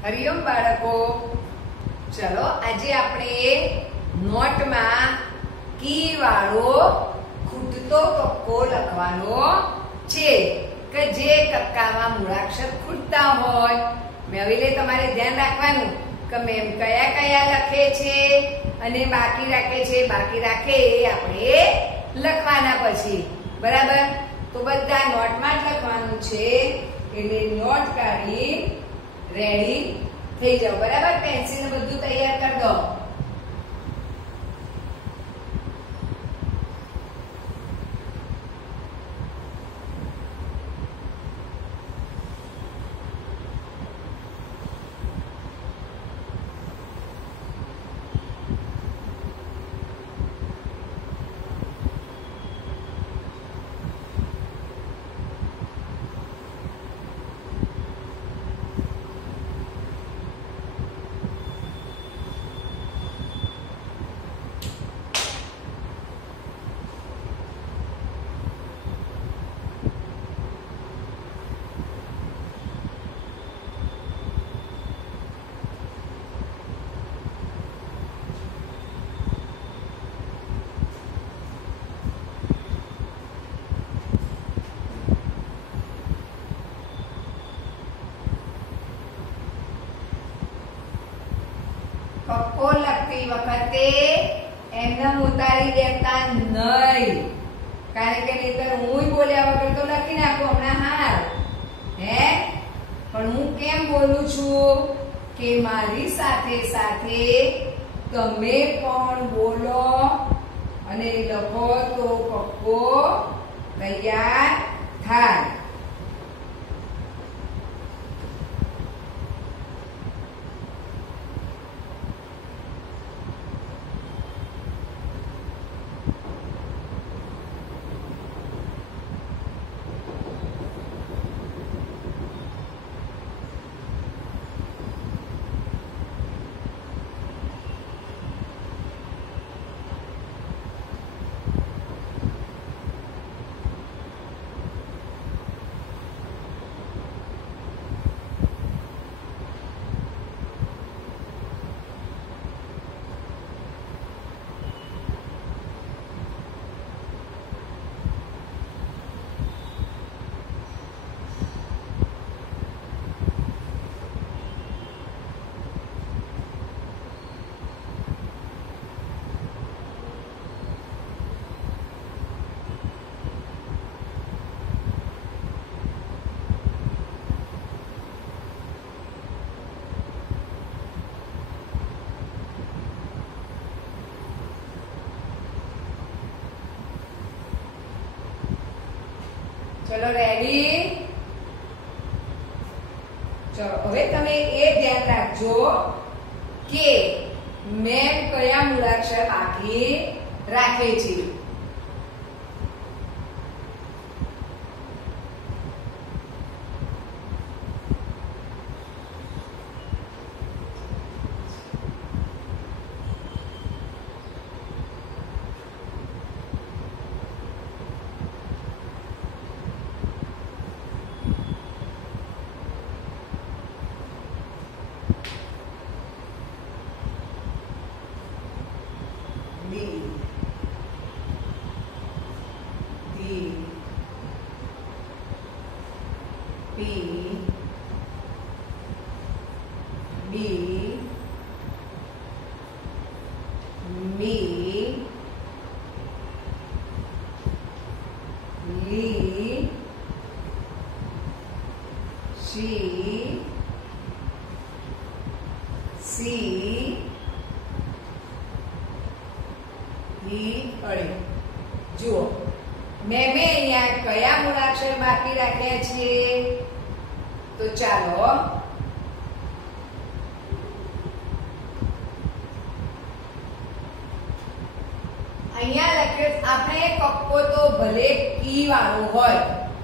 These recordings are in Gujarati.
હરિઓમ બાળકો, ચલો આજે આપણે નોટમાં કી વાળો ખૂટતો કક્કો લખવાનો છે કે જે કક્કામાં મૂળાક્ષર ખૂટતા હોય. હવે તમારે ધ્યાન રાખવાનું કે મેમ કયા કયા લખે છે અને બાકી રાખે છે. બાકી રાખે એ આપણે લખવાના પછી, બરાબર? તો બધા નોટમાં જ લખવાનું છે એટલે નોટ કાઢી રેડી થઈ જાવ, બરાબર? પેન્સિલ ને બધું તૈયાર કરી દો. કક્કો લખતી વખતે એમને ઉતારી દેતા નહીં, કારણ કે નહીતર હું બોલ્યા વગર તો લખી નાખું હમણાં હાલ, હે? પણ હું કેમ બોલું છું કે મારી સાથે સાથે તમે પણ બોલો અને લખો તો કક્કો તૈયાર થાય. ચલો રેડી? ચલો હવે તમે એ ધ્યાન રાખજો કે મેં કયા મૂળાક્ષર બાકી રાખે છે. P B me Lee she see he અડે. જુઓ મેં અહીંયા કયા મૂળાક્ષર બાકી રાખ્યા છે? તો ચાલો અહીંયા લખ્યું આપણે કક્કો તો ભલે કી વાળો હોય,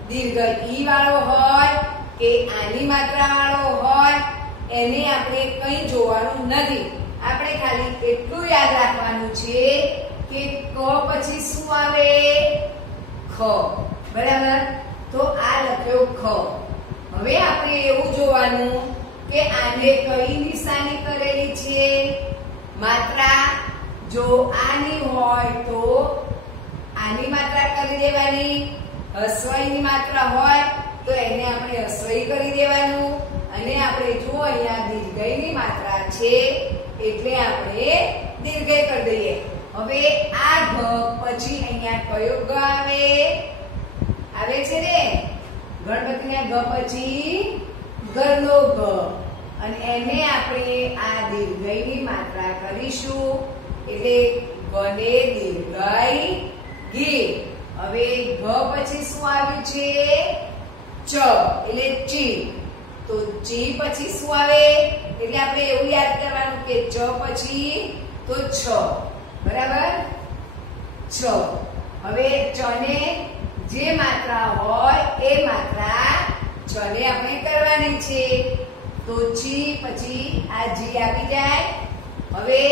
દીર્ઘ ઈ વાળો હોય કે આની માત્રા વાળો હોય, એને આપણે કંઈ જોવાનું નથી. આપણે ખાલી એટલું યાદ રાખવાનું છે કે ક પછી શું આવે? ખ, બરાબર? તો આ લખ્યો ખ. હવે આપણે એવું જોવાનું કે આને કઈ નિશાની કરેલી છે? માત્રા જો આની હોય તો આની માત્રા કરી દેવાની, હસ્વઈની માત્રા હોય તો એને આપણે હસ્વઈ કરી દેવાનું, અને આપણે જો અહીંયા દીર્ઘઈની માત્રા છે એટલે આપણે દીર્ઘઈ કરી દઈએ. હવે આ ઘ પછી અહીંયા કયો ગ આવે છે ને? ગણપતિના ગ પછી ઘરનો ઘ, અને એને આપણે આ દીર્ઘઈની માત્રા કરીશું એટલે ગને દીર્ઘઈ ગી. હવે ઘ પછી શું આવ્યું છે? ચ એટલે ચી. તો ચી પછી શું આવે? એટલે આપણે એવું યાદ કરવાનું કે ચ પછી તો છ, બરાબર? છ. હવે ચ ને જે માત્રા હોય એ માત્રા ચ ને આપણે કરવાની છે. તો ચી પછી આ જી આવી જાય. હવે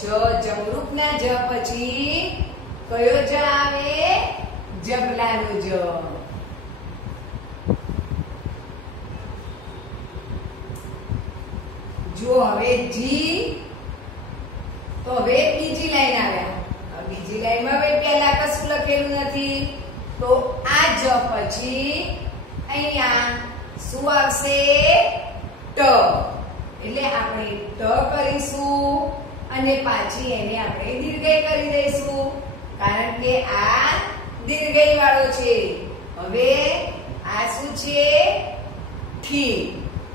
જ જમરૂખના જ પછી કયો જ આવે? જબલાનો જ. જો હવે જી, તો હવે બીજી લાઈન આવ્યા. બીજી લાઈનમાં હવે પહેલા કશું લખેલું નથી, તો આ જ પછી અહીંયા શું આવશે? ટ. એટલે આપણે ટ કરીશું અને પાછી એને આપણે દીર્ઘઈ કરી દઈશું, કારણ કે આ દીર્ઘઈ વાળો છે. હવે આ શું છે? ઠી,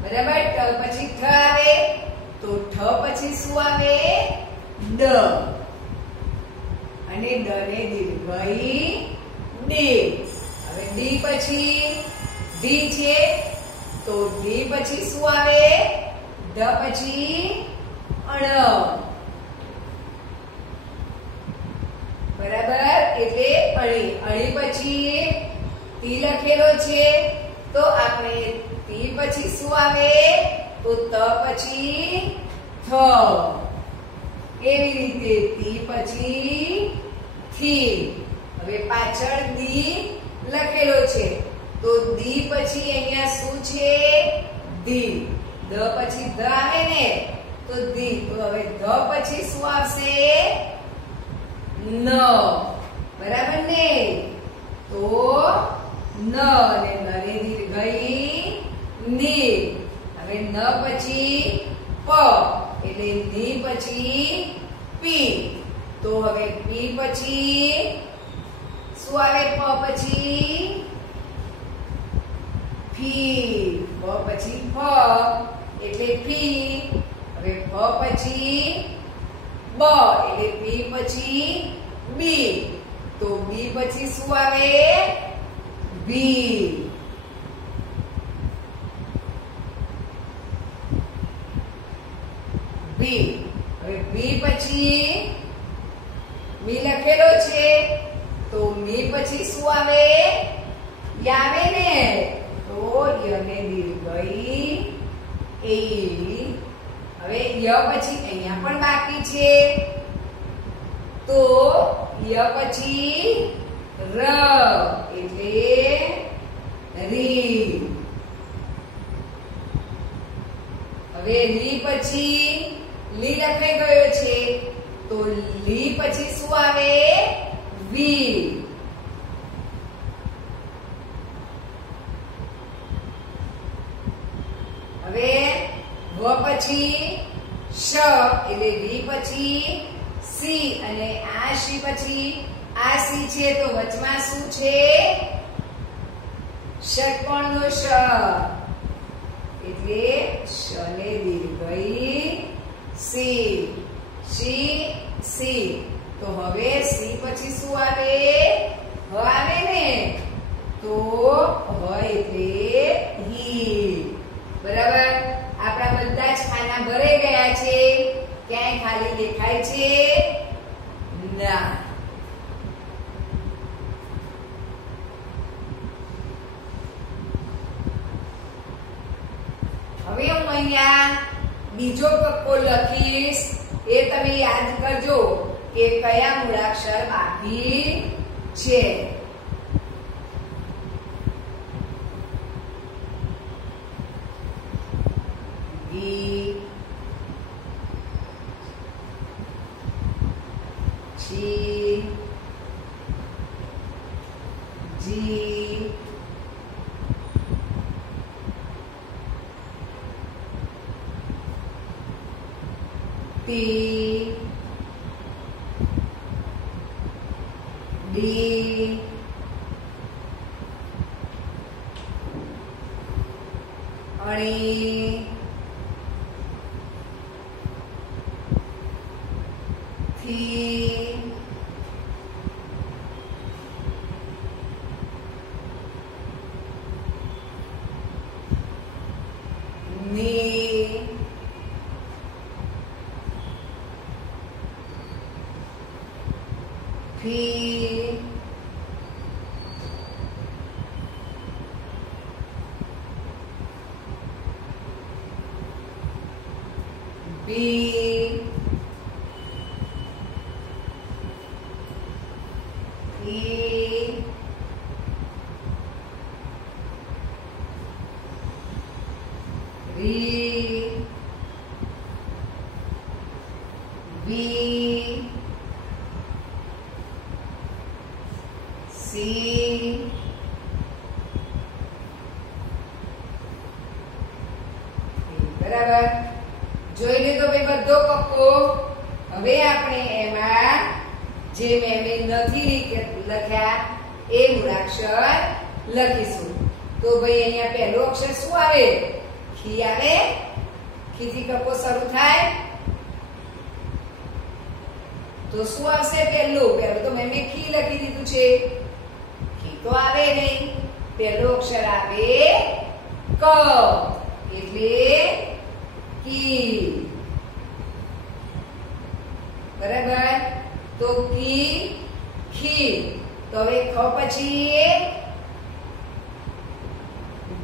બરાબર? ટ પછી ઠ આવે, તો ઠ પછી શું આવે? ડ, અને ડ ને દીર્ઘઈ ડી. હવે ડી પછી ડી છે, તો ડી પછી શું આવે? ડ પછી અણ, બરાબર? એટલે અણી. અણી પછી ટી લખેલો છે, તો આપણે ટી પછી શું આવે? તો ત પછી થ. એવી રીતે તી પછી થી. હવે પાછળ દી લખેલો છે, તો દી પછી અહીંયા શું છે? ધી. દ પછી ધ આવે ને, તો ધી. તો હવે ધ પછી શું આવશે? ન, બરાબર ને? તો ન, અને ન ને દીર્ઘઈ ની. હવે ન પછી પ એટલે ની પછી પી. તો હવે પી પછી શું આવે? પ પછી ફી. પ પછી ફ એટલે ફી. હવે ફ પછી બ એટલે બી પછી બી. તો બી પછી શું આવે? બી. બી. હવે બી પછી મી લખેલો છે, તો મી પછી શું આવે? ય આવે ને, તો ય ને દીર્ઘઈ એ. હવે ય પછી અહીંયા પણ બાકી છે, તો ય પછી ર એટલે રી. હવે લી પછી લી લખાઈ ગયો છે, તો લી પછી શું આવે? વી. હવે વ પછી શ એટલે વી પછી સી, અને આ સી પછી આ સી છે, તો વચમાં શું છે? ષટ્કોણનો શ એટલે શ ને દીર્ઘઈ સી. C C. તો હવે સી પછી શું આવે? હ આવે ને, તો હ એટલે હી. બરાબર? આપણા બધા જ ખાના ભરાઈ ગયા છે, ક્યાંય ખાલી દેખાય છે ના. હવે હું અહીંયા બીજો કક્કો લખીશ, એ તમે યાદ કરજો કે કયા મૂળાક્ષર બાકી છે. ઈ જી જી ટી ડી અણી થી ની ફી બી ઈ રી બી સી બરાબર જોઈ લીધો ભાઈ બધો કક્કો હવે આપણે એમાં જે મેમે નથી લખ્યા એ મૂળાક્ષર લખીશું તો ભાઈ અહીંયા પહેલો અક્ષર શું આવે ખી આવે ખી થી કક્કો શરૂ થાય તો શું આવશે પહેલું તો મેં ખી લખી દીધું છે ખી તો આવે નહીં પહેલો અક્ષર આવે ક એટલે કી બરાબર તો કી ખી તો હવે ખ પછી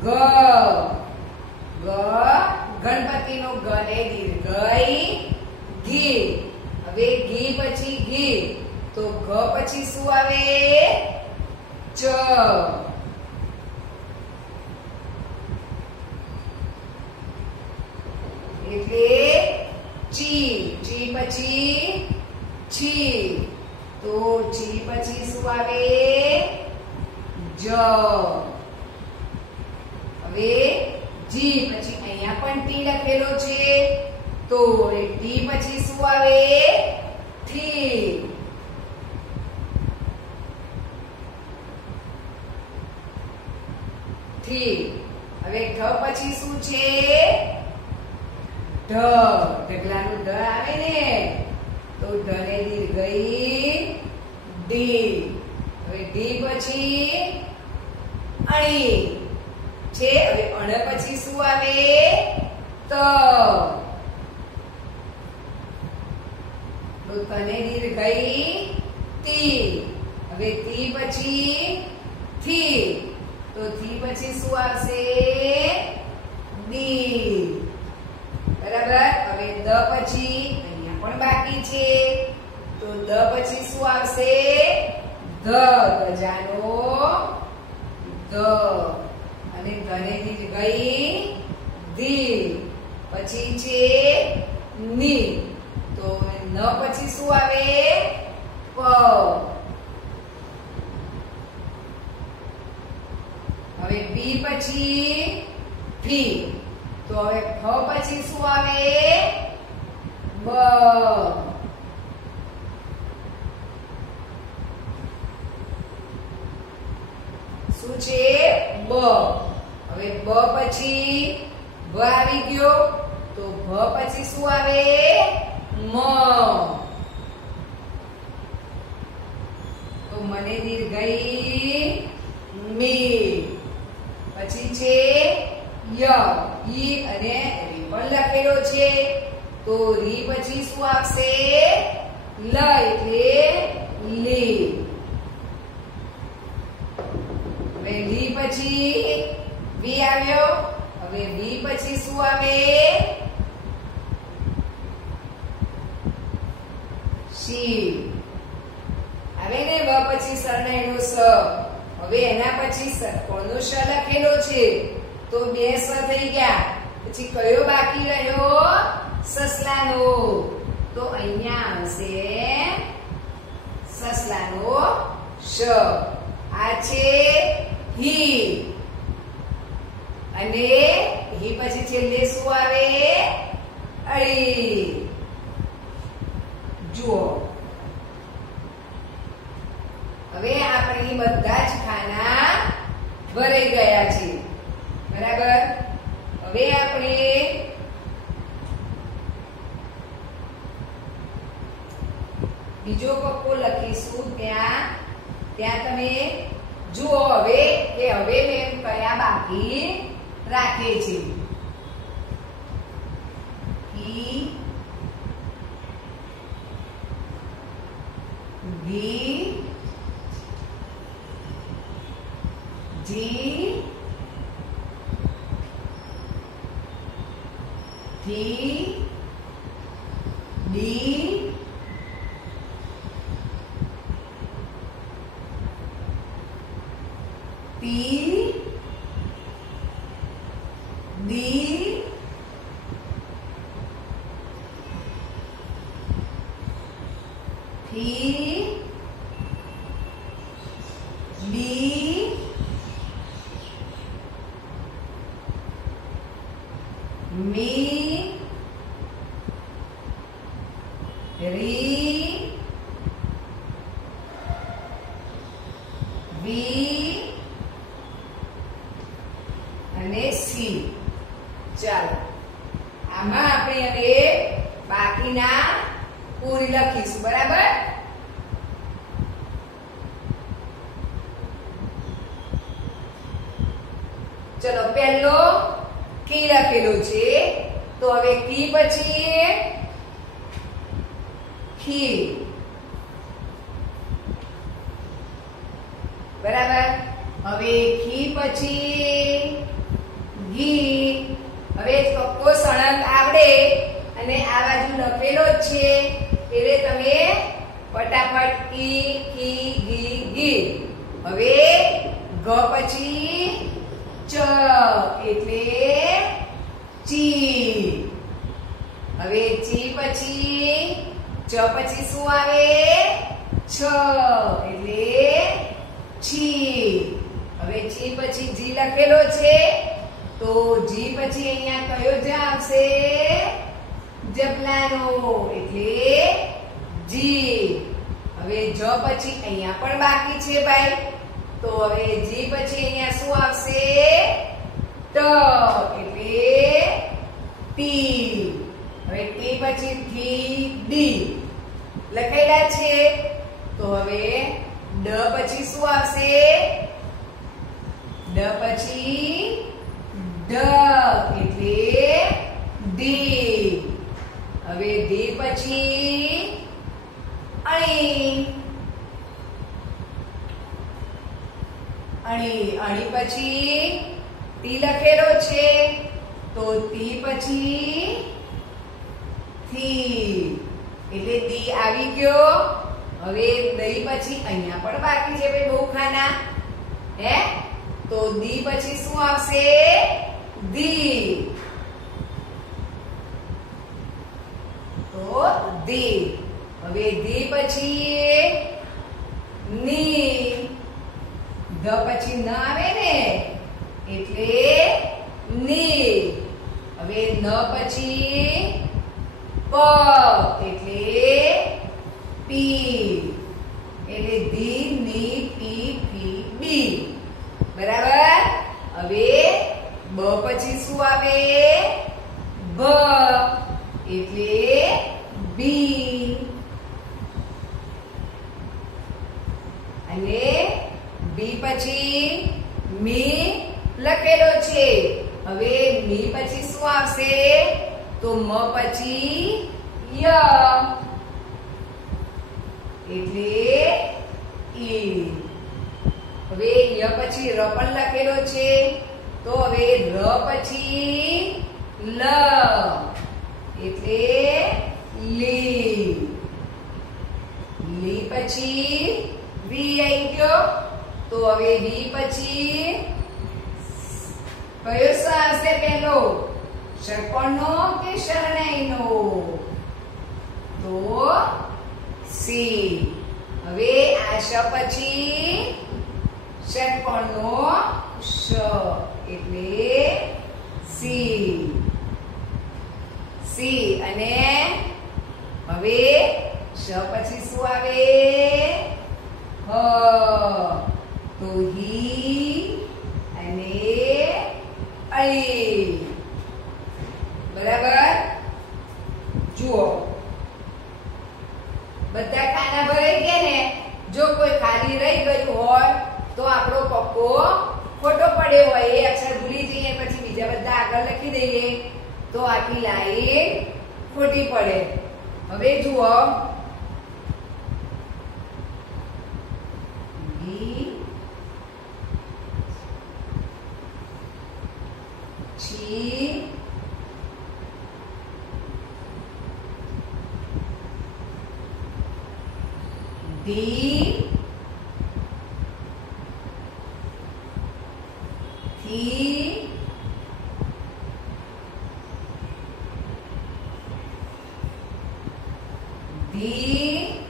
ગ ગ ગણપતિનો ગ ને દીર્ઘઈ ઘી હવે ઘી પછી ઘી તો ઘ પછી શું આવે ચ એટલે ચી ચી પછી છી તો છી પછી શું આવે જ હવે જી પછી અહીંયા પણ ટી લખેલો છે તો એ ટી પછી શું આવે થી થી હવે ઢ પછી શું છે ઢ ઢગલાનું ઢ આવે ને તો ઢ ને દીર્ઘઈ ડી હવે ડી પછી અણી છે હવે અણ પછી શું આવે ત તો તને દીર્ઘઈ તી હવે તી પછી થી તો થી પછી શું આવશે ડી બરાબર હવે દ પછી અહીંયા પણ બાકી છે તો દ પછી શું આવશે ધ ગજાનો દ અને ધને દીર્ઘઈ ધી પછી છે ની તો ન પછી શું આવે પ હવે પી પછી ફી તો હવે ફ પછી શું આવે બ શું છે બ હવે બ પછી ભ આવી ગયો તો ભ પછી શું આવે મ તો મને દીર્ઘઈ મી પછી છે ય ઈ અને રી પણ લખેલો છે તો રી પછી શું આવશે લ એટલે લી હવે લી પછી વી આવ્યો હવે વી પછી શું આવે શી આવે ને વ પછી સરનાઈનો સ હવે એના પછી કોનો શ લખેલો છે તો બે સ થઈ ગયા પછી કયો બાકી રહ્યો? સસલાનો. તો અહીંયા આવશે સસલાનો શ. આ છે હી. અને હી પછી છેલ્લે શું આવે? અળી. જુઓ, હવે આપણે બધા જ ખાના ભરાઈ ગયા છે, બરાબર. હવે આપણે બીજો કક્કો લખીશું. ત્યાં તમે જુઓ હવે કે હવે મેં કયા બાકી રાખે છે. ઈ, વી, જી, ધી, ડી, પી, ડી, ફી, ડી, મી, રી, વી અને સી. ચાલો, આમાં આપણે હવે બાકીના પૂરી લખીશું, બરાબર. ચલો, પહેલો કી લખેલો છે, તો હવે કી પછી ખી, બરાબર. હવે ખી પછી ઘી. હવે કક્કો સળંગ આવડે અને આ બાજુ લખેલો જ છે એટલે તમે ફટાફટ ઈ, કી, ગી, ગી. હવે ગ પછી ચ એટલે ચી. હવે ચી પછી ચ પછી શું આવે? છ એટલે છી. હવે છી પછી જી લખેલો છે, તો જી પછી અહીંયા કયો જ આવશે? જપલાનો એટલે જી. હવે જ પછી અહીંયા પણ બાકી છે ભાઈ, તો હવે જી પછી અહીંયા શું આવશે? ટ એટલે ટી. હવે ટી પછી થી ડી લખેલા છે, તો હવે ડ પછી શું આવશે? ડ પછી ઢ એટલે ડી. હવે ડી પછી અણી. અણી. અણી પછી ટી લખેલો છે, તો તી પછી થી એટલે દી આવી ગયો. હવે દઈ પછી અહીંયા પણ બાકી છે ભાઈ બહુ ખાના, હે? તો દી પછી શું આવશે? દી. તો દી. હવે દી પછી ની. ધ પછી ન આવે ને એટલે ની. હવે ન પછી પ એટલે પી. એટલે ધી, ની, પી, પી, બી. બરાબર. હવે બ પછી શું આવે? ભ એટલે બી. અને બી પછી મી લખેલો છે. હવે મી પછી શું આવશે? તો મ પછી ય એટલે ઈ. હવે ય પછી ર પણ લખેલો છે, તો હવે ર પછી લ એટલે લી. લી પછી વી આવી ગયો, તો હવે વી પછી કયો સ આવશે? પહેલો ષટ્કોણનો કે શરણાઈનો? તો સી. હવે આ શ પછી ષટ્કોણનો શ એટલે સી. સી. અને હવે શ પછી શું આવે? હ. તો હી અને અળી. બરાબર? જુઓ, બધા ખાના ભરાઈ ગયા ને. જો કોઈ ખાલી રહી ગયું હોય તો આપણો કક્કો ખોટો પડ્યો હોય, એ અક્ષર ભૂલી જઈએ પછી બીજા બધા આગળ લખી દઈએ તો આખી લાઈન ખોટી પડે. હવે જુઓ, છી ધી થી ધી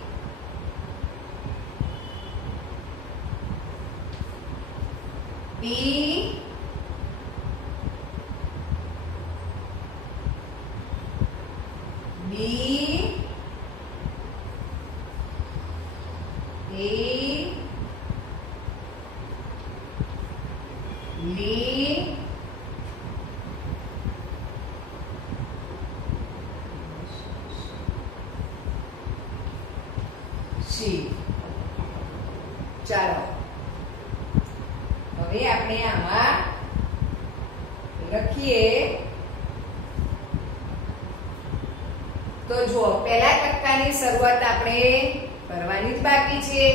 પી બી એ લી સી. ચાલો હવે આપણે આમાં લખીએ. તો જુઓ, પહેલા કટકાની શરૂઆત આપણે કરવાની જ બાકી છે.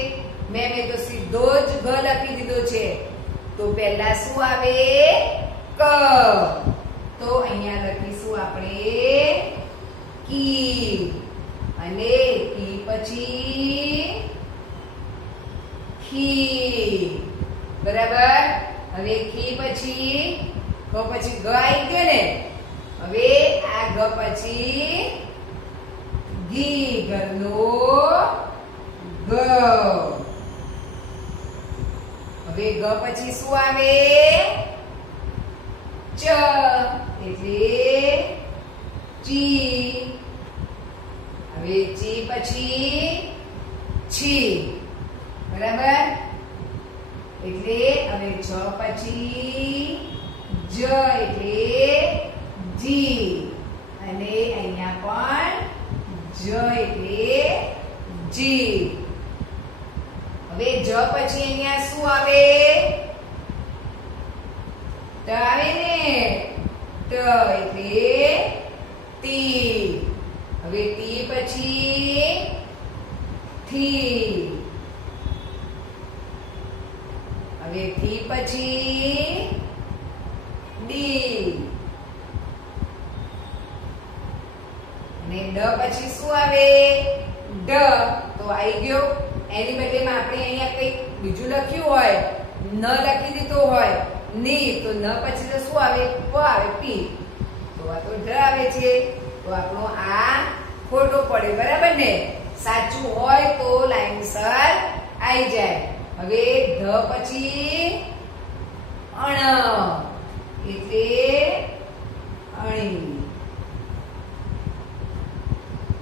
મેં તો સીધો જ ગ લખી દીધો છે. તો પહેલા શું આવે? ક. તો અહીંયા લખીશું આપણે કી. અને કી પછી ખી. બરાબર? હવે ખી પછી ગ પછી ગ આવી ગયો ને. હવે આ ગ પછી ઘી. ઘરનો ગ. હવે ગ પછી શું આવે? ચ એટલે ચી. હવે ચી પછી છી. બરાબર? એટલે હવે છ પછી જ એટલે જી. અને અહીંયા પણ જ એટલે જી. હવે જ પછી અહીંયા શું આવે? ટ આવે ને. ટ એટલે તી. હવે તી પછી થી. હવે થી પછી ડી. અને ડ પછી શું આવે? ડ. તો આવી ગયો. એની બદલેમાં આપણે અહીંયા કંઈક બીજું લખ્યું હોય, ન લખી દીધું હોય ની, તો ન પછી તો શું આવે? પ આવે. પી. તો આ તો ઢ આવે છે. તો આપણો આ ખોટો પડે. બરાબર ને? સાચું હોય તો લાઈનસર આવી જાય. હવે ધ પછી અણ એટલે અણી.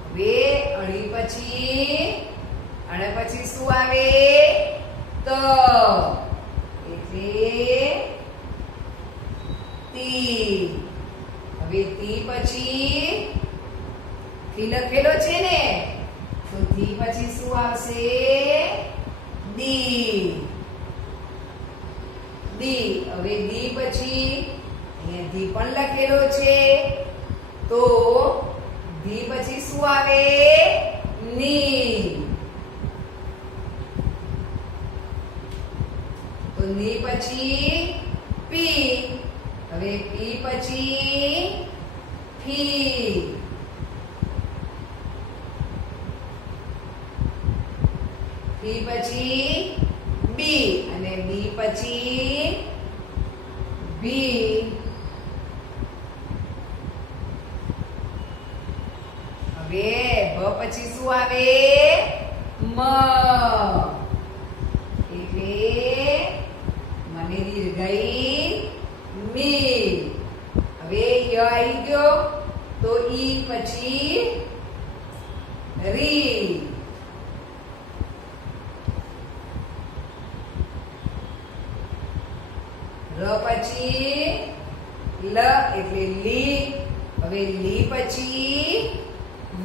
હવે અણી પછી અને પછી શું આવે? ત એટલે તી. હવે તી પછી થી લખેલો છે ને, તો થી પછી શું આવશે? દી. દી. હવે દી પછી અહીંયા દી પણ લખેલો છે, તો દી પછી શું આવે? ની. તો ની પછી પી. હવે પી પછી ફી. ફી પછી બી. અને બી પછી ભી. પછી શું આવે? મ. એટલે મને દીર્ઘઈ મી. હવે ય આવી ગયો તો ઈ પછી રી. ર પછી લ એટલે લી. હવે લી પછી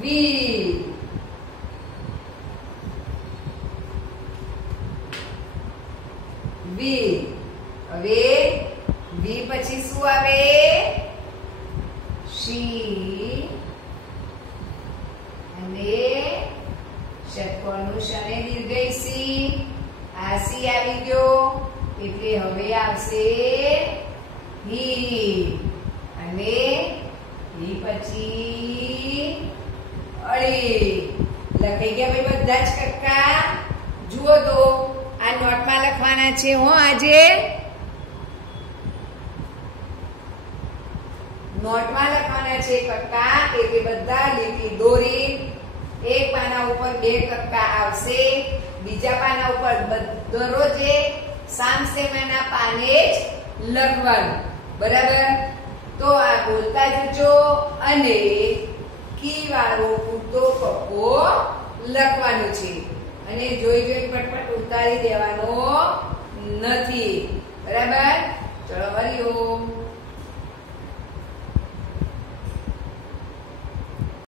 વી. વી. હવે વી પછી શું આવે? શી. અને ષટકોણનું ષને દીર્ઘઈ સી. આ સી આવી ગયો એટલે હવે આવશે હી. અને હી પછી અળી. લખાઈ ગયા ભાઈ બધા જ કક્કા? જુઓ તો આ નોટમાં લખવાના છે હો. આજે નોટમાં લખવાના છે કક્કા, એટલે બધા લીટી દોરી. એક પાના ઉપર 2 કક્કા આવશે, બીજા પાના ઉપર દરરોજે સામસામેના પાને જ લખવાનું. બરાબર? તો આ બોલતા જજો અને કી વાળો પૂરતો કક્કો લખવાનું છે. અને જોઈ જોઈ ફટફટ ઉતારી દેવાનો નથી. બરાબર? ચલો હરિઓમ.